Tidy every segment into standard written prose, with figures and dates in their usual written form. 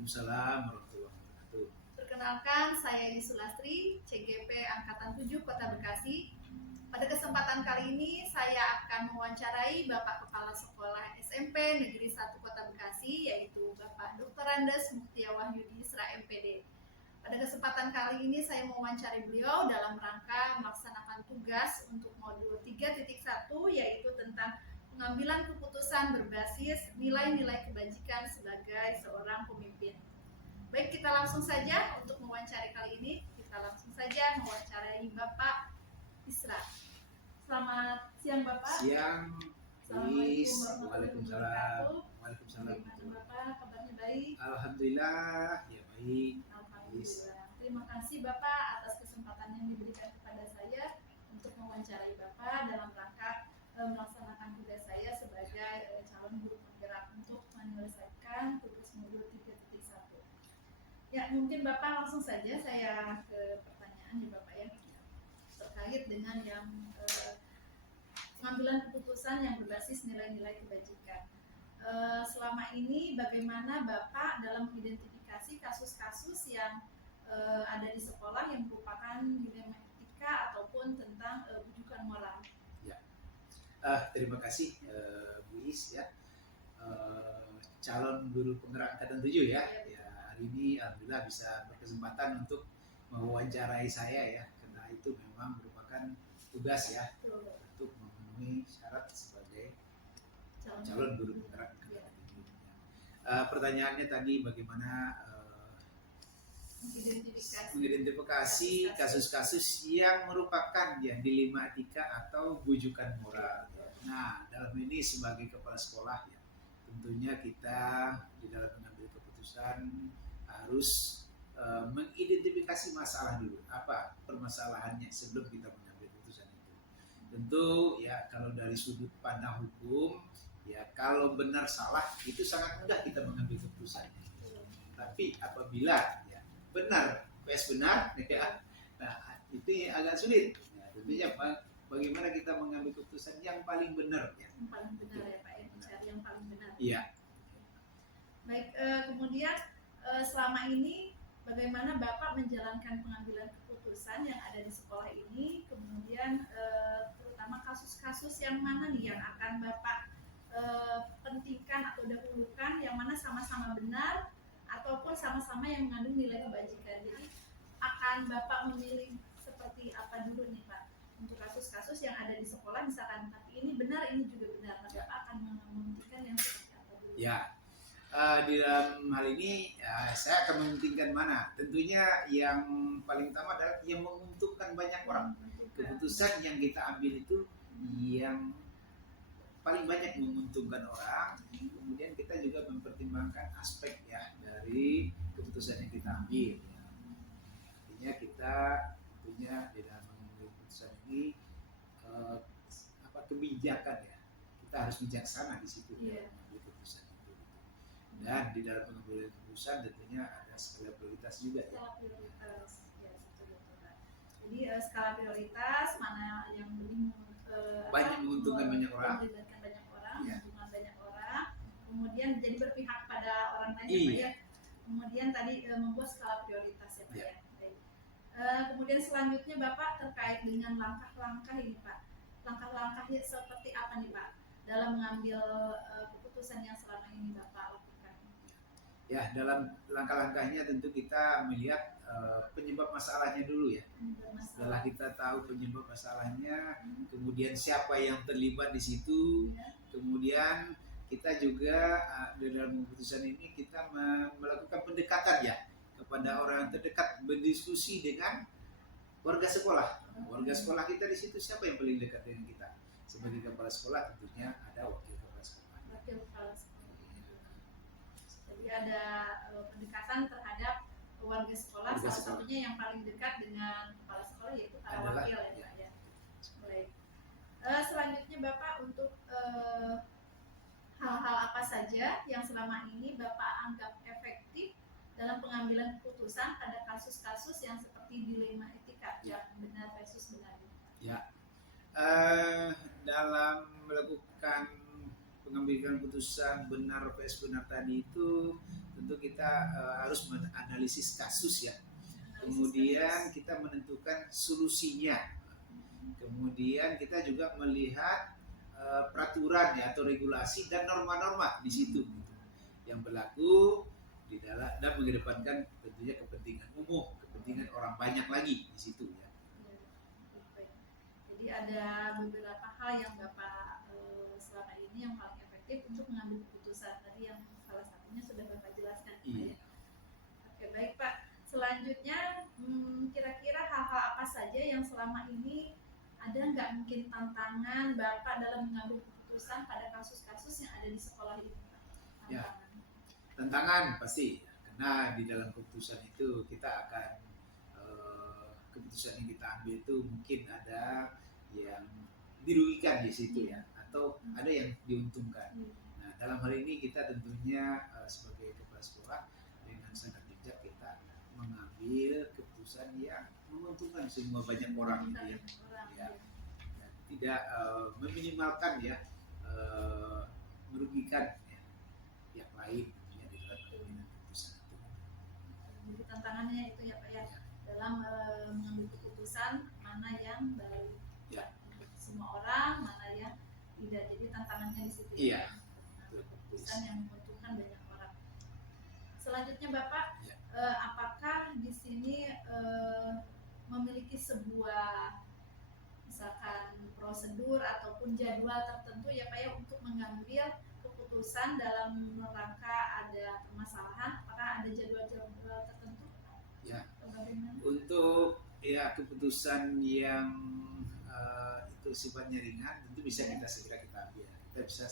Waalaikumsalam warahmatullahi wabarakatuh. Perkenalkan, saya Sulastri, CGP Angkatan 7 Kota Bekasi. Pada kesempatan kali ini, saya akan mewawancarai Bapak Kepala Sekolah SMP Negeri 1 Kota Bekasi, yaitu Bapak Dr. Andes Mutia Wahyudi Isra MPD. Pada kesempatan kali ini, saya mewawancari beliau dalam rangka melaksanakan tugas untuk modul 3.1, yaitu tentang pengambilan keputusan berbasis nilai-nilai kebajikan sebagai seorang pemimpin. Baik, kita langsung saja untuk mewawancari kali ini. Kita langsung saja mewawancarai Bapak Isra. Selamat siang Bapak. Siang. Assalamualaikum warahmatullahi Waalaikumsalam. wabarakatuh. Waalaikumsalam. Bagaimana Bapak? Kabarnya baik? Alhamdulillah, ya baik. Alhamdulillah. Terima kasih Bapak atas kesempatan yang diberikan kepada saya untuk mewawancarai Bapak dalam rangka melaksanakan tugas saya sebagai calon guru penggerak untuk menyelesaikan tugas modul 3.1. Ya, mungkin Bapak langsung saja saya ke pertanyaan ya Bapak ya, terkait dengan yang pengambilan keputusan yang berbasis nilai-nilai kebajikan. Selama ini bagaimana Bapak dalam mengidentifikasi kasus-kasus yang ada di sekolah yang merupakan dilema etika ataupun tentang bujukan moral? Ya. Terima kasih Bu Is ya. Calon guru penggerak angkatan 7 ya. Ya, hari ini alhamdulillah bisa berkesempatan untuk mewawancarai saya ya, karena itu memang merupakan tugas ya untuk memenuhi syarat sebagai calon guru penggerak angkatan 7. Pertanyaannya tadi bagaimana mengidentifikasi kasus-kasus yang merupakan ya dilema etika atau bujukan moral. Nah, dalam ini sebagai kepala sekolah ya, tentunya kita di dalam mengambil keputusan harus mengidentifikasi masalah dulu, apa permasalahannya sebelum kita mengambil keputusan itu. Tentu ya kalau dari sudut pandang hukum ya, kalau benar salah itu sangat mudah kita mengambil keputusan. Tapi apabila ya benar vs benar ya, nah itu agak sulit. Nah, tentunya bagaimana kita mengambil keputusan yang paling benar ya. Yang paling benar ya Pak, mencari yang paling benar. Iya. Baik, kemudian selama ini bagaimana Bapak menjalankan pengambilan keputusan yang ada di sekolah ini, kemudian terutama kasus-kasus yang mana nih yang akan Bapak pentingkan atau dahulukan, yang mana sama-sama benar ataupun sama-sama yang mengandung nilai kebajikan. Jadi akan Bapak memilih seperti apa dulu nih Pak untuk kasus-kasus yang ada di sekolah, misalkan tapi ini benar, ini juga benar, Bapak ya akan mementingkan yang seperti apa dulu? Ya, di dalam hal ini saya akan mementingkan mana? Tentunya yang paling utama adalah yang menguntungkan banyak orang. Keputusan yang kita ambil itu yang paling banyak menguntungkan orang. Kemudian kita juga mempertimbangkan aspek ya dari keputusan yang kita ambil. Artinya kita tentunya di dalam mengambil keputusan ini kebijakan ya, kita harus bijaksana di situ dalam mengambil keputusan itu. Dan di dalam mengambil keputusan tentunya ada skala prioritas juga ya. Skala prioritas ya, betul. Jadi skala prioritas mana yang lebih banyak menguntungkan banyak orang, menguntungkan banyak orang, kemudian jadi berpihak pada orang lain Pak ya. Kemudian tadi membuat skala prioritas ya Pak ya. Kemudian selanjutnya Bapak terkait dengan langkah-langkah ini Pak. Langkah-langkahnya seperti apa nih Pak dalam mengambil keputusan yang selama ini Bapak lakukan? Ya, dalam langkah-langkahnya tentu kita melihat penyebab masalahnya dulu ya. Setelah kita tahu penyebab masalahnya, kemudian siapa yang terlibat di situ, kemudian kita juga dalam keputusan ini kita melakukan pendekatan ya kepada orang terdekat, berdiskusi dengan warga sekolah. Warga sekolah kita di situ siapa yang paling dekat dengan kita? Sebagai kepala sekolah tentunya ada wakil kepala sekolah. Wakil kepala sekolah. Jadi ada pendekatan terhadap warga sekolah, salah satunya yang paling dekat dengan kepala sekolah yaitu para wakil ya Pak ya. Baik. Selanjutnya Bapak untuk hal-hal apa saja yang selama ini Bapak anggap efektif dalam pengambilan keputusan pada kasus-kasus yang seperti dilema etika yang benar versus benar? Ya, dalam melakukan pengambilan keputusan benar versus benar tadi itu tentu kita harus menganalisis kasus ya. Kemudian kita menentukan solusinya. Kemudian kita juga melihat peraturan ya atau regulasi dan norma-norma di situ yang berlaku di dalam dan mengedepankan tentunya kepentingan umum, kepentingan orang banyak lagi di situ ya. Jadi ada beberapa hal yang Bapak selama ini yang paling efektif untuk mengambil keputusan. Tadi yang salah satunya sudah Bapak jelaskan. Iya. Oke, baik Pak. Selanjutnya kira-kira hal-hal apa saja yang selama ini ada nggak mungkin tantangan Bapak dalam mengambil keputusan pada kasus-kasus yang ada di sekolah ini, Pak? Ya, tantangan pasti, karena di dalam keputusan itu kita akan keputusan yang kita ambil itu mungkin ada yang dirugikan di situ ya, atau ada yang diuntungkan. Nah, dalam hal ini kita tentunya sebagai kepala sekolah dengan sangat bijak kita mengambil keputusan yang menguntungkan semua banyak orang gitu ya. Tidak meminimalkan ya, merugikan ya, yang lain ya, di dalam keputusan itu. Jadi tantangannya itu ya Pak ya, dalam mengambil keputusan mana yang baik ya, untuk semua orang, mana yang tidak. Jadi tantangannya di situ iya, mengambil keputusan yang menguntungkan banyak orang. Selanjutnya Bapak, ya. Apakah di sini memiliki sebuah misalkan prosedur ataupun jadwal tertentu ya Pak ya untuk mengambil keputusan dalam rangka ada permasalahan? Apakah ada jadwal-jadwal tertentu? Ya. Bagaimana? Untuk ya keputusan yang itu sifatnya ringan tentu bisa kita segera kita ambil. Kita bisa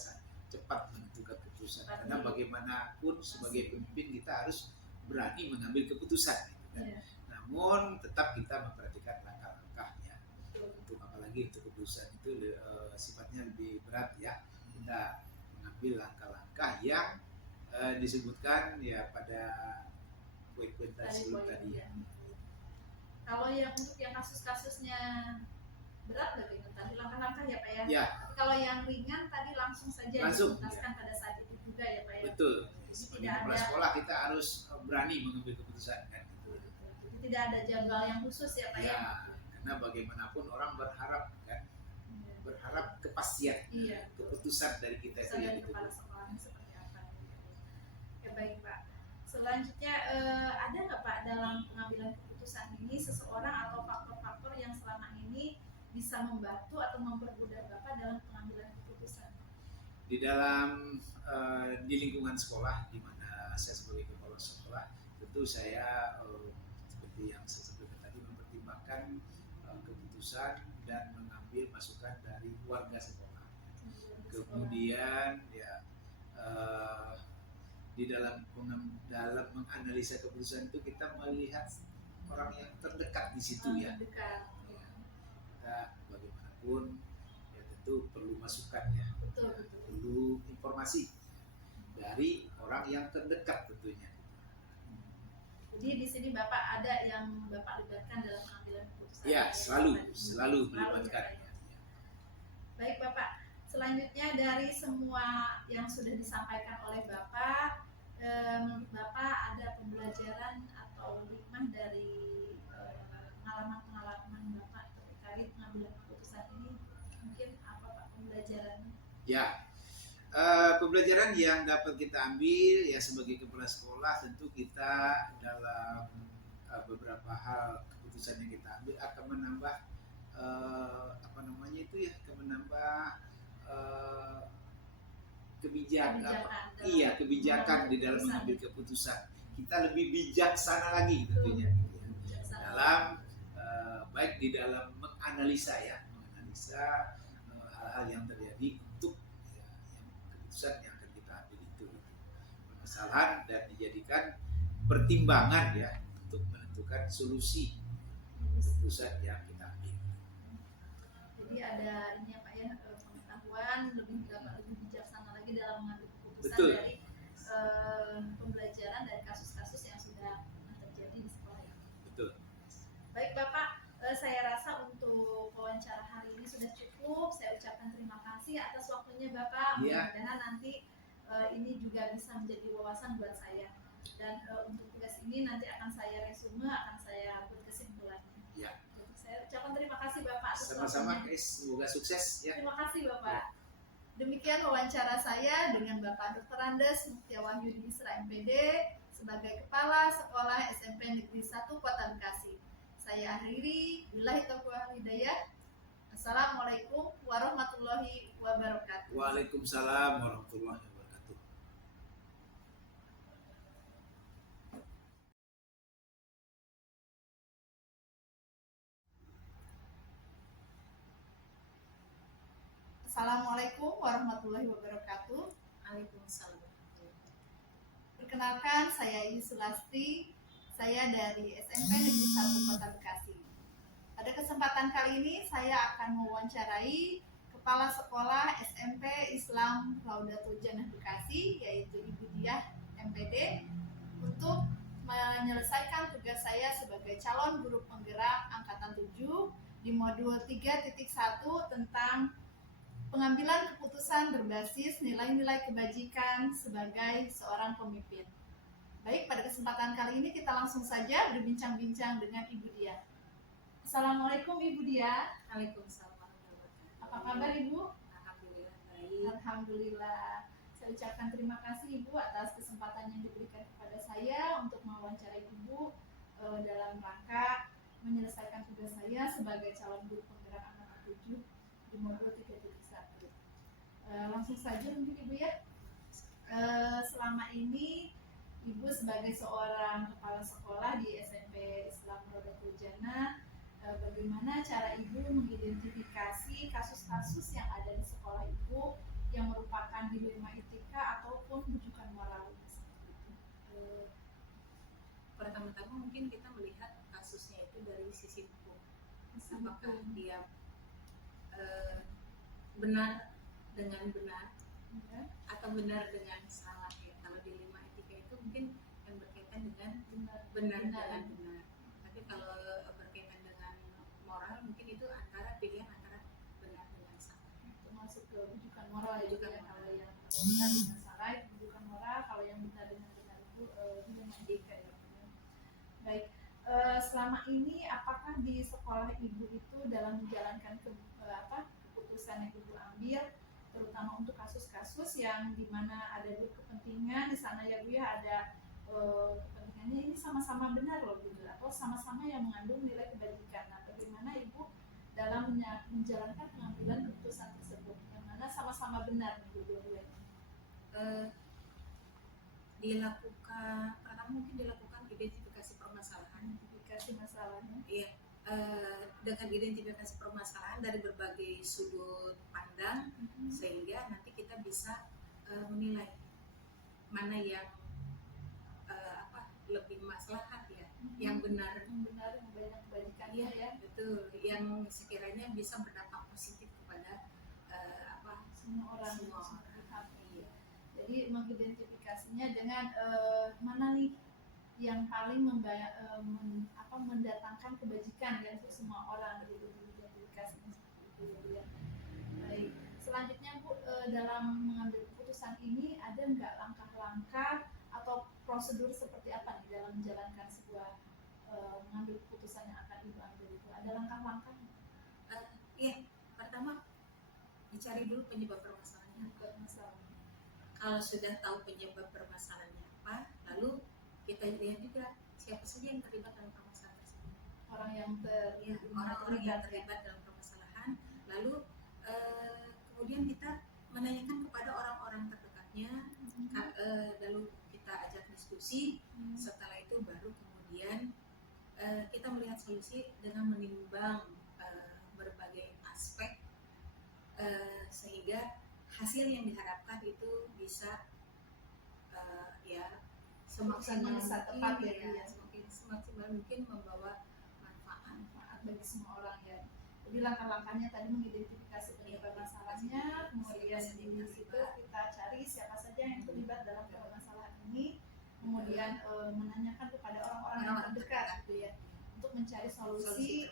cepat menentukan keputusan. Karena bagaimanapun sebagai pemimpin kita harus berani mengambil keputusan. Gitu kan? Ya. Namun tetap kita memperhatikan langkah-langkahnya. Untuk apalagi untuk keputusan itu sifatnya lebih berat ya. Kita mengambil langkah-langkah yang disebutkan ya pada poin-poin sebelum tadi ya. Kalau yang untuk yang kasus-kasusnya berat bagaimana tadi langkah-langkah ya Pak ya? Ya. Kalau yang ringan tadi langsung saja dituntaskan pada saat itu juga ya Pak ya? Betul. Sebagai kepala sekolah kita harus berani mengambil keputusan kan. Jadi tidak ada jadwal yang khusus ya Pak ya? Ya, karena bagaimanapun orang berharap kan, berharap kepastian. Iya. Keputusan dari kita itu yang kepala sekolahnya seperti apa? Ya baik Pak. Selanjutnya ada nggak Pak dalam pengambilan keputusan ini seseorang atau faktor-faktor yang selama ini bisa membantu atau mempermudah Bapak dalam pengambilan keputusan? Di dalam di lingkungan sekolah, di mana saya sebagai kepala sekolah, tentu saya seperti yang saya sebutkan tadi mempertimbangkan keputusan dan mengambil masukan dari warga sekolah. Kemudian ya di dalam menganalisa keputusan itu kita melihat orang yang terdekat di situ ya. Terdekat. Ya. Kita bagaimanapun ya tentu perlu masukan ya. Betul. Perlu informasi dari orang yang terdekat tentunya. Jadi di sini Bapak ada yang Bapak libatkan dalam pengambilan keputusan? Ya, selalu melibatkan. Ya. Baik Bapak, selanjutnya dari semua yang sudah disampaikan oleh Bapak, menurut Bapak ada pembelajaran atau hikmah dari pengalaman-pengalaman Bapak terkait pengambilan keputusan ini? Mungkin apa Pak pembelajarannya? Ya, pembelajaran yang dapat kita ambil ya sebagai kepala sekolah, tentu kita dalam beberapa hal keputusan yang kita ambil akan menambah kebijakan di dalam mengambil keputusan. Kita lebih bijaksana lagi tentunya dalam baik di dalam menganalisa hal-hal yang terjadi untuk keputusan yang akan kita ambil itu permasalahan dan dijadikan pertimbangan ya untuk menentukan solusi keputusan yang kita ambil. Jadi ada ini ya Pak ya, pengetahuan lebih bijaksana lagi dalam mengambil keputusan. Betul. Dari pembelajaran dari kasus-kasus yang sudah terjadi di sekolah ini. Betul. Baik Bapak, saya rasa untuk wawancara hari ini sudah cukup. Saya ucapkan terima kasih atas waktunya Bapak. Ya. Mudah-mudahan nanti ini juga bisa menjadi wawasan buat saya. nanti akan saya resume, akan saya buat kesimpulannya. Ya. Saya ucapkan terima kasih Bapak atas Sama-sama, waktunya. guys. Semoga sukses ya. Terima kasih Bapak. Demikian wawancara saya dengan Bapak Dr. Andes Mutia Wahyudi Bisra MPD sebagai Kepala Sekolah SMP Negeri 1 Kota Bekasi. Saya akhiri, billahi taufiq wal hidayah. Assalamualaikum warahmatullahi wabarakatuh. Waalaikumsalam warahmatullahi wabarakatuh. Assalamualaikum warahmatullahi wabarakatuh. Waalaikumsalam. Perkenalkan, saya Iyu Sulastri. Saya dari SMP Negeri 1 Kota Bekasi. Pada kesempatan kali ini saya akan mewawancarai Kepala Sekolah SMP Islam Raudatul Jannah Bekasi, yaitu Ibu Diah MPD, untuk menyelesaikan tugas saya sebagai calon guru penggerak Angkatan 7 di modul 3.1 tentang pengambilan keputusan berbasis nilai-nilai kebajikan sebagai seorang pemimpin. Baik, pada kesempatan kali ini kita langsung saja berbincang-bincang dengan Ibu Diah. Assalamualaikum Ibu Diah. Waalaikumsalam warahmatullahi wabarakatuh. Apa kabar Ibu? Alhamdulillah baik. Alhamdulillah. Saya ucapkan terima kasih Ibu atas kesempatan yang diberikan kepada saya untuk mewawancarai Ibu dalam rangka menyelesaikan tugas saya sebagai calon guru penggerak Angkatan 7 di modul 3.1. Langsung saja mungkin Ibu ya. Selama ini Ibu sebagai seorang kepala sekolah di SMP Islam Raudatul Jannah, bagaimana cara Ibu mengidentifikasi kasus-kasus yang ada di sekolah Ibu yang merupakan dilema etika ataupun rujukan moral seperti itu? Pertama-tama mungkin kita melihat kasusnya itu dari sisi hukum. Apakah dia benar dengan benar Ya, atau benar dengan salah ya. Kalau dilema etika itu mungkin yang berkaitan dengan benar benar. dengan benar. Tapi kalau berkaitan dengan moral mungkin itu antara pilihan antara benar dengan salah. Itu masuk ke rujukan moral ya, Rujukan ya. moral. Kalau yang benar dengan salah itu rujukan moral, kalau yang benar dengan benar itu dilema etika ya. Baik, selama ini apakah di sekolah Ibu itu dalam menjalankan keputusan yang Ibu ambil, terutama untuk kasus-kasus yang dimana ada kepentingan di sana ya Bu ya, ada kepentingannya ini sama-sama benar loh gitu, atau sama-sama yang mengandung nilai kebajikan. Nah, bagaimana Ibu dalam menjalankan pengambilan keputusan tersebut yang mana sama-sama benar gitu dua-duanya? Dilakukan pertama mungkin dilakukan identifikasi permasalahan. Identifikasi masalahnya. Iya, dengan identifikasi permasalahan dari berbagai sudut pandang sehingga nanti kita bisa menilai mana yang lebih maslahat ya, yang benar, yang banyak kebajikannya ya, betul, yang sekiranya bisa berdampak positif kepada semua orang. pihak. Iya. Jadi mengidentifikasinya dengan mana nih yang paling mendatangkan kebajikan ya untuk semua orang, gitu identifikasinya seperti itu ya. Baik, selanjutnya Bu, dalam mengambil keputusan ini ada nggak langkah-langkah atau prosedur seperti apa nih dalam menjalankan sebuah mengambil keputusan yang akan Ibu ambil itu? Ada langkah-langkah? Iya, pertama dicari dulu penyebab permasalahannya. Kalau sudah tahu penyebab permasalahannya apa, lalu kita lihat juga siapa saja yang terlibat dalam permasalahan tersebut. Orang-orang yang terlibat dalam permasalahan. Lalu kemudian kita menanyakan kepada orang-orang terdekatnya, lalu kita ajak diskusi. Setelah itu baru kemudian kita melihat solusi dengan menimbang berbagai aspek sehingga hasil yang diharapkan itu bisa semaksimal mungkin membawa manfaat bagi semua orang ya. Jadi langkah-langkahnya tadi mengidentifikasi penyebab masalahnya, kemudian di situ kita cari siapa saja yang terlibat dalam permasalahan ini, kemudian menanyakan kepada orang-orang yang terdekat gitu ya, untuk mencari solusi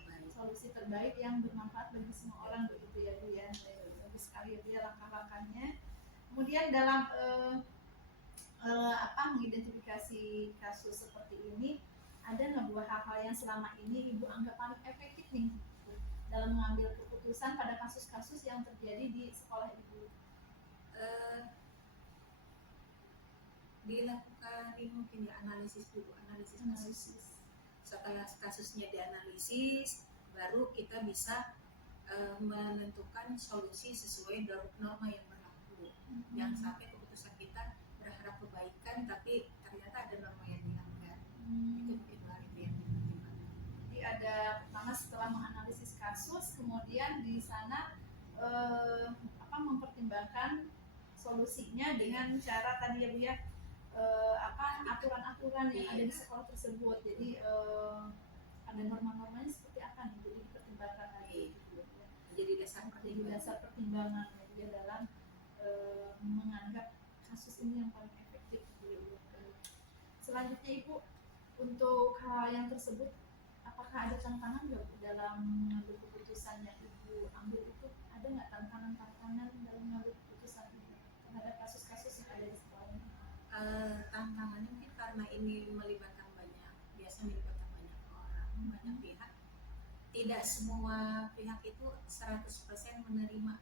terbaik yang bermanfaat bagi semua orang begitu ya Bu ya. Bagus sekali ya langkah-langkahnya. Kemudian dalam mengidentifikasi kasus seperti ini, dua hal-hal yang selama ini Ibu anggap paling efektif nih dalam mengambil keputusan pada kasus-kasus yang terjadi di sekolah Ibu? Dilakukan ini mungkin ya analisis dulu, analisis kasus. Setelah kasusnya dianalisis, baru kita bisa menentukan solusi sesuai norma yang berlaku. Jangan sampai keputusan kita berharap kebaikan tapi ternyata ada norma yang dilanggar. Itu mungkin hal itu yang dipertimbangkan. Jadi ada pertama setelah menganalisis kasus, kemudian di sana mempertimbangkan solusinya dengan cara tadi ya Bu ya, aturan-aturan yang ada di sekolah tersebut. Jadi ada norma-normanya seperti apa nih, jadi dipertimbangkan lagi. Jadi dasar pertimbangan ya dalam menganggap kasus ini yang paling efektif. Selanjutnya Ibu, untuk hal yang tersebut apakah ada tantangan nggak dalam mengambil keputusan yang Ibu ambil itu? Ada nggak tantangan dalam mengambil keputusan itu terhadap kasus-kasus yang ada di sekolah ini? Tantangannya mungkin karena ini melibatkan biasa melibatkan banyak orang, banyak pihak. Tidak semua pihak itu 100% menerima.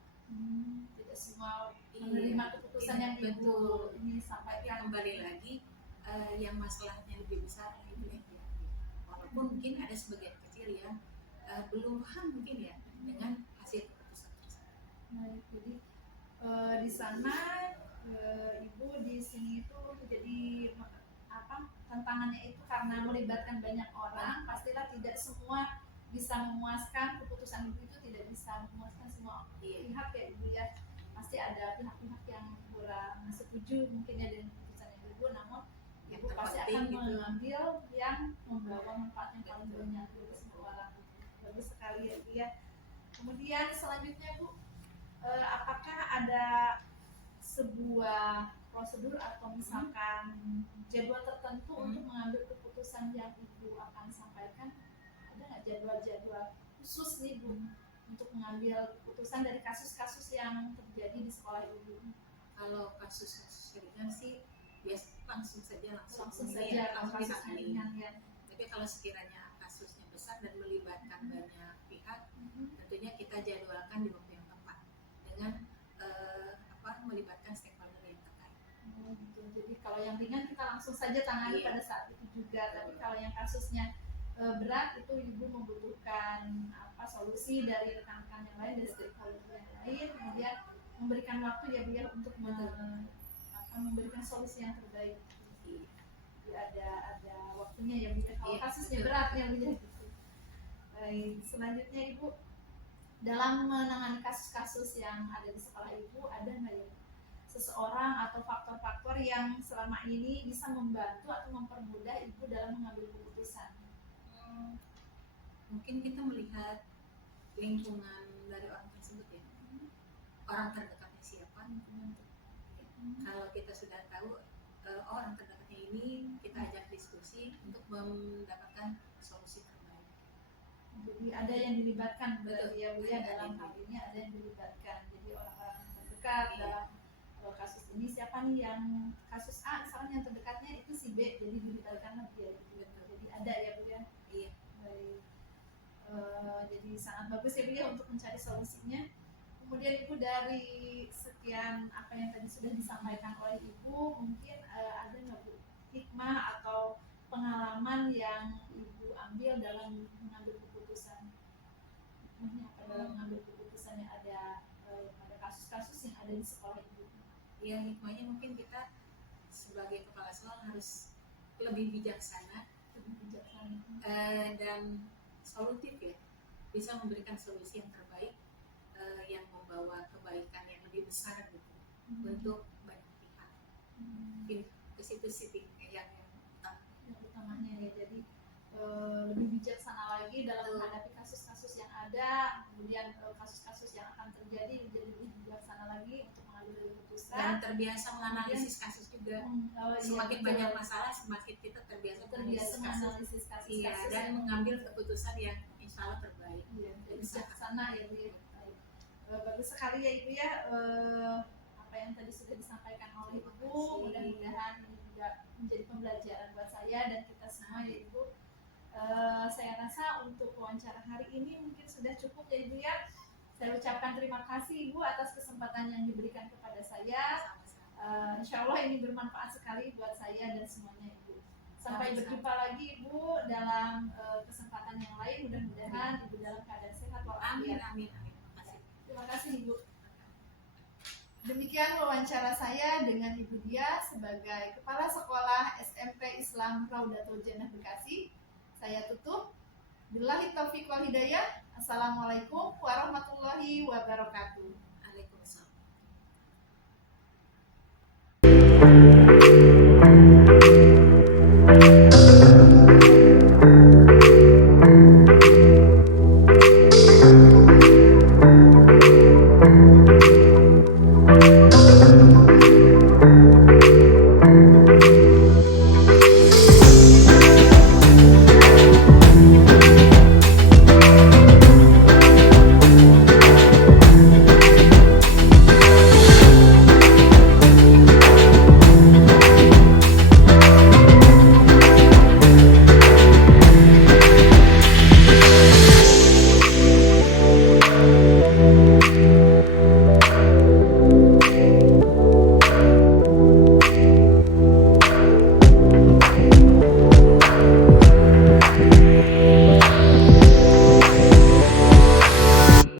Tidak semua menerima keputusan yang Ibu ini sampaikan. Kembali lagi, yang masalahnya lebih besar itu ya. Walaupun mungkin ada sebagian kecil yang belum paham mungkin ya dengan hasil keputusan tersebut. Nah, jadi di sana Ibu di sini itu jadi tantangannya itu karena melibatkan banyak orang, pastilah tidak semua bisa memuaskan keputusan Ibu, itu tidak bisa memuaskan semua pihak ya Ibu ya. Pasti ada pihak-pihak yang kurang setuju mungkin ya dengan keputusan Ibu, namun Ibu pasti akan mengambil yang membawa manfaat yang paling banyak bagi semua orang. Bagus sekali ya Bu ya. Kemudian selanjutnya Bu, apakah ada sebuah prosedur atau misalkan jadwal tertentu untuk mengambil keputusan yang Ibu akan sampaikan? Ada nggak jadwal-jadwal khusus nih Bu untuk mengambil keputusan dari kasus-kasus yang terjadi di sekolah Ibu? Kalau kasus-kasus ringan sih biasa langsung saja ditangani. Tapi kalau sekiranya kasusnya besar dan melibatkan banyak pihak, tentunya kita jadwalkan di waktu yang tepat dengan melibatkan stakeholder yang terkait. Gitu. Jadi kalau yang ringan kita langsung saja tangani pada saat itu juga. Tapi kalau yang kasusnya berat itu Ibu membutuhkan solusi dari rekan-rekan yang lain, dari stakeholder yang lain, kemudian memberikan waktu ya Bu ya untuk memberikan solusi yang terbaik. Jadi ada waktunya ya Bu ya. Kalau kasusnya berat ya Bu ya. Baik, selanjutnya Ibu, dalam menangani kasus-kasus yang ada di sekolah Ibu, ada nggak ya seseorang atau faktor-faktor yang selama ini bisa membantu atau mempermudah Ibu dalam mengambil keputusan? Mungkin kita melihat lingkungan dari orang tersebut ya. Orang terdekatnya siapa? Kalau kita sudah tahu orang terdekatnya ini, kita ajak diskusi untuk mendapatkan solusi terbaik. Jadi ada yang dilibatkan berarti ya Bu ya, dalam hal ini ada yang dilibatkan. Jadi orang-orang terdekat dalam kasus ini siapa nih, yang kasus A misalnya yang terdekatnya itu si B, jadi dilibatkan dia gitu. Jadi ada ya Bu ya. Iya. Baik. Jadi sangat bagus ya Bu ya untuk mencari solusinya. Kemudian Ibu, dari sekian apa yang tadi sudah disampaikan oleh Ibu, mungkin ada nggak Bu hikmah atau pengalaman yang Ibu ambil dalam mengambil keputusan? Hikmahnya apa dalam mengambil keputusan yang ada pada kasus-kasus yang ada di sekolah Ibu? Ya, hikmahnya mungkin kita sebagai kepala sekolah harus lebih bijaksana, dan solutif ya, bisa memberikan solusi yang terbaik yang membawa kebaikan yang lebih besar gitu untuk banyak pihak. Ke situ sih yang utamanya ya. Jadi lebih bijaksana lagi dalam menghadapi kasus-kasus yang ada, kemudian kasus-kasus yang akan terjadi menjadi lebih bijaksana lagi untuk mengambil keputusan dan terbiasa menganalisis kasus juga. Semakin banyak masalah, semakin kita terbiasa menganalisis kasus, dan mengambil keputusan yang insya Allah terbaik. Bijaksana ya Bu ya. Bagus sekali ya Ibu ya, apa yang tadi sudah disampaikan oleh Ibu, mudah-mudahan ini juga menjadi pembelajaran buat saya dan kita semua ya Ibu. rasa untuk wawancara hari ini mungkin sudah cukup ya Ibu ya. Saya ucapkan terima kasih Ibu atas kesempatan yang diberikan kepada saya. Insya Allah ini bermanfaat sekali buat saya dan semuanya Ibu. Sampai berjumpa lagi Ibu dalam kesempatan yang lain. Mudah-mudahan Ibu dalam keadaan sehat walafiat. Amin. Terima kasih Ibu. Demikian wawancara saya dengan Ibu Dia sebagai Kepala Sekolah SMP Islam Raudatul Jannah Bekasi. Saya tutup. Billahi taufiq wal hidayah. Assalamualaikum warahmatullahi wabarakatuh. Waalaikumsalam.